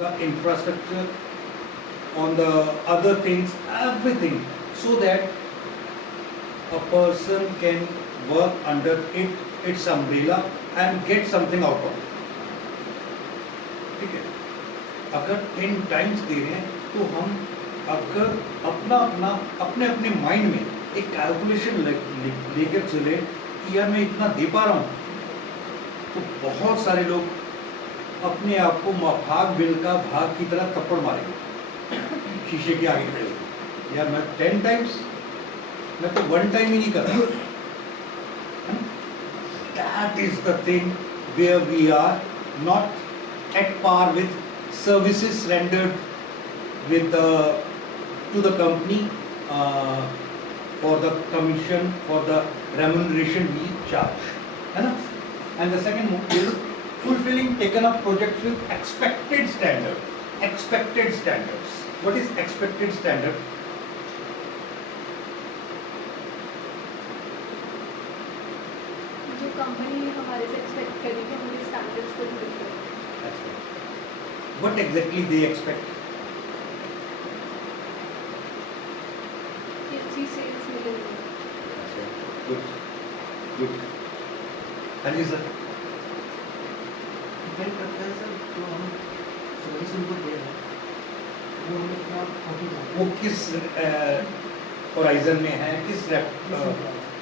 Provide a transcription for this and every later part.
the infrastructure, on the other things, everything, so that a person can work under its umbrella and get something out of it. ठीक है, अगर 10 times they रहे हैं तो हम अगर अपने अपने माइंड में एक कैलकुलेशन लेकर चले कि यार मैं इतना दे पा रहा हूँ, तो बहुत सारे लोग अपने आप को भाग बिल का भाग की तरह थप्पड़ मारेंगे शीशे के आगे खड़े होकर, यार मैं 10 टाइम्स, मैं तो 1 टाइम ही नहीं कर रहा। That is the thing where we are not at par with services rendered with to the company for the commission, for the remuneration we charge, है ना? And the second move is fulfilling taken up projects with expected standard. Expected standards. What is expected standard? जो company हमारे से expect करेगी हमारे standards को भी करेगी। What exactly they expect? कि अच्छी सेल्स मिलेगी। Good. Good. हाँ जी सर। डिपेंड करता है सर, जो हम सर्विस उनको दे रहे हैं वो हमें क्या होगी, वो किस होराइजन में है, किस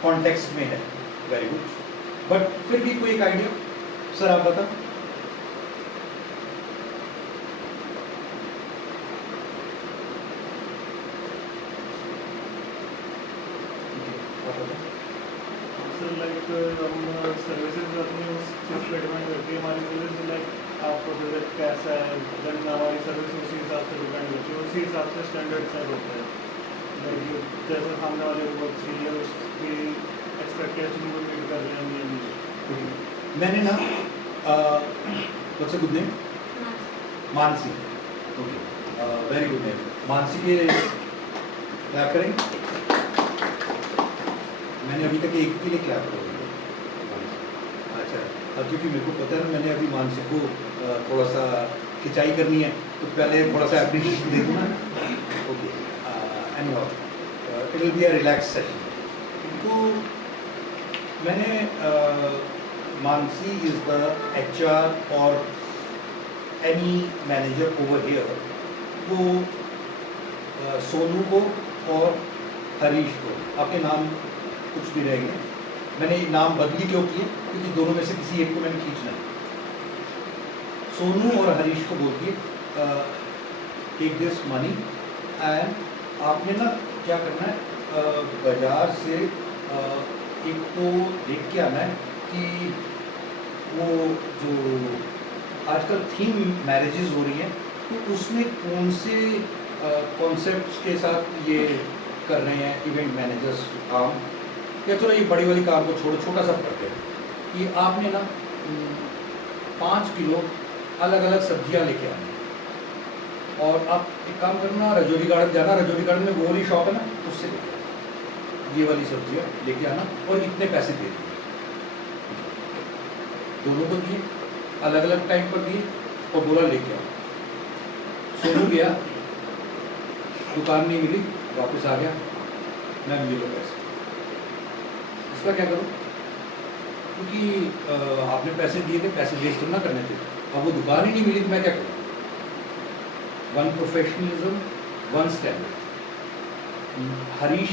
कॉन्टेक्स्ट में है। Very good. बट फिर भी कोई एक आइडिया सर आप बताओ। सर लाइक हम सर्विसेज अपनी उस चीज़ पे डिपेंड करती है, हमारी सर्विस लाइक आपका प्रोजेक्ट कैसा है, देन हमारी सर्विस उसी हिसाब से डिपेंड करती है, उसी हिसाब से स्टैंडर्ड सेट होता है। लाइक जैसे सामने वाले को बहुत चाहिए उसकी एक्सपेक्टेशन को मीट कर रहे हैं हम। मैंने ना what's a good name? Mansi. Okay, very good name. Mansi के क्लैप करेंगे। मैंने अभी तक एक के लिए क्लैप करा। अच्छा, अब क्योंकि मेरे को पता है ना, मैंने अभी मानसी को थोड़ा सा खिंचाई करनी है, तो पहले थोड़ा सा एप्रिशिएशन दे दूँ ना। Okay, anyhow it will be a relax session. तो मैंने मानसी इज द HR और एनी मैनेजर ओवर हियर, वो सोनू को और हरीश को, आपके नाम कुछ भी रहेंगे, मैंने नाम बदली क्यों किए, क्योंकि दोनों में से किसी एक को मैंने खींचना है। सोनू और हरीश को बोलती है टेक दिस मनी एंड आपने ना क्या करना है, बाजार से एक तो देख के आना है कि वो जो आजकल थीम मैरिजेस हो रही हैं, तो उसमें कौन से कॉन्सेप्ट्स के साथ ये कर रहे हैं इवेंट मैनेजर्स काम, या चलो ये बड़ी वाली काम को छोड़ो, छोटा सा करते हैं कि आपने ना 5 किलो अलग अलग सब्जियां लेके आनी, और आप एक काम करना, रजौरी गार्डन जाना, रजौरी गार्डन में वो वाली शॉप है ना, उससे लेके आना ये वाली सब्जियां लेके आना, और इतने पैसे दे दिए, दोनों को दिए, अलग अलग टाइम पर दिए, और बोला लेके आओ। सोनू गया, दुकान नहीं मिली, वापस आ गया, मैं मिले लो पैसे। इसका क्या करूँ, क्योंकि आपने पैसे दिए थे, पैसे वेस्ट तो ना करने थे, अब वो दुकान ही नहीं मिली तो मैं क्या करूँ। One professionalism, one standard. Harish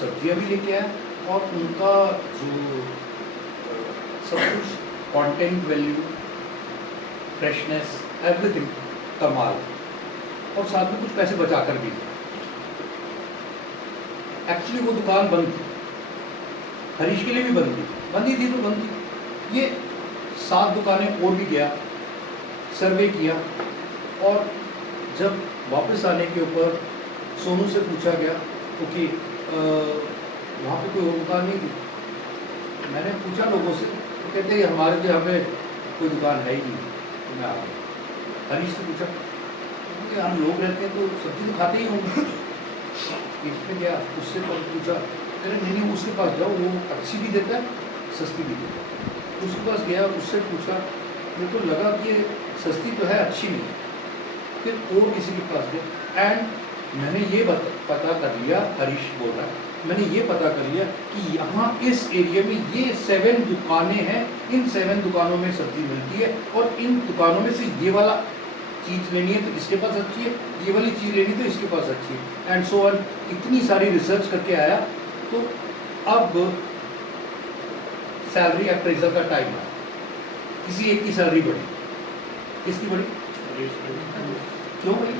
सब्जियाँ भी लेके आया, और उनका जो सब कुछ कंटेंट वैल्यू, फ्रेशनेस, एवरीथिंग कमाल, और साथ में कुछ पैसे बचा कर भी। एक्चुअली वो दुकान बंद थी, हरीश के लिए भी बंद थी, बंदी थी तो बंद थी। ये 7 दुकानें और भी गया, सर्वे किया, और जब वापस आने के ऊपर सोनू से पूछा गया क्योंकि वहाँ पे कोई और दुकान नहीं थी। मैंने पूछा लोगों से, तो कहते हैं हमारे तो यहाँ पे कोई दुकान है ही नहीं, तो मैं आ गया। हरीश से पूछा, क्योंकि हम लोग रहते हैं तो सब्जी तो खाते ही होंगे, इसमें गया, उससे पूछा, अरे नहीं उसके पास जाओ, वो अच्छी भी देता है, सस्ती भी देता है। उसके पास गया, उससे पूछा, मेरे को लगा कि ये सस्ती तो है, अच्छी नहीं है। फिर और किसी के पास गए एंड मैंने ये पता कर लिया, हरीश बोल रहा है, मैंने ये पता कर लिया कि यहाँ इस एरिया में ये 7 दुकानें हैं, इन 7 दुकानों में सब्जी मिलती है और इन दुकानों में से ये वाला चीज़ लेनी है तो इसके पास अच्छी है, ये वाली चीज़ लेनी तो इसके पास अच्छी है, एंड सो ऑन। इतनी सारी रिसर्च करके आया। तो अब सैलरी अप्रेजल का टाइम है, किसी एक की सैलरी बढ़ी, किसकी बढ़ी, क्यों बढ़ी?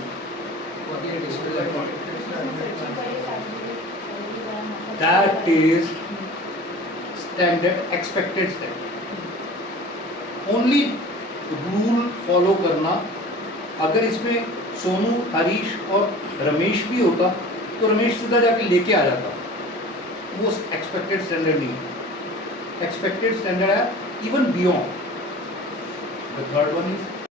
what the additional effort. That is standard, expected standard. Only rule follow करना। अगर इसमें सोनू, हरीश और रमेश भी होता तो रमेश सीधा जाके लेके आ जाता, वो एक्सपेक्टेड स्टैंडर्ड नहीं है। एक्सपेक्टेड स्टैंडर्ड है even beyond. The third one is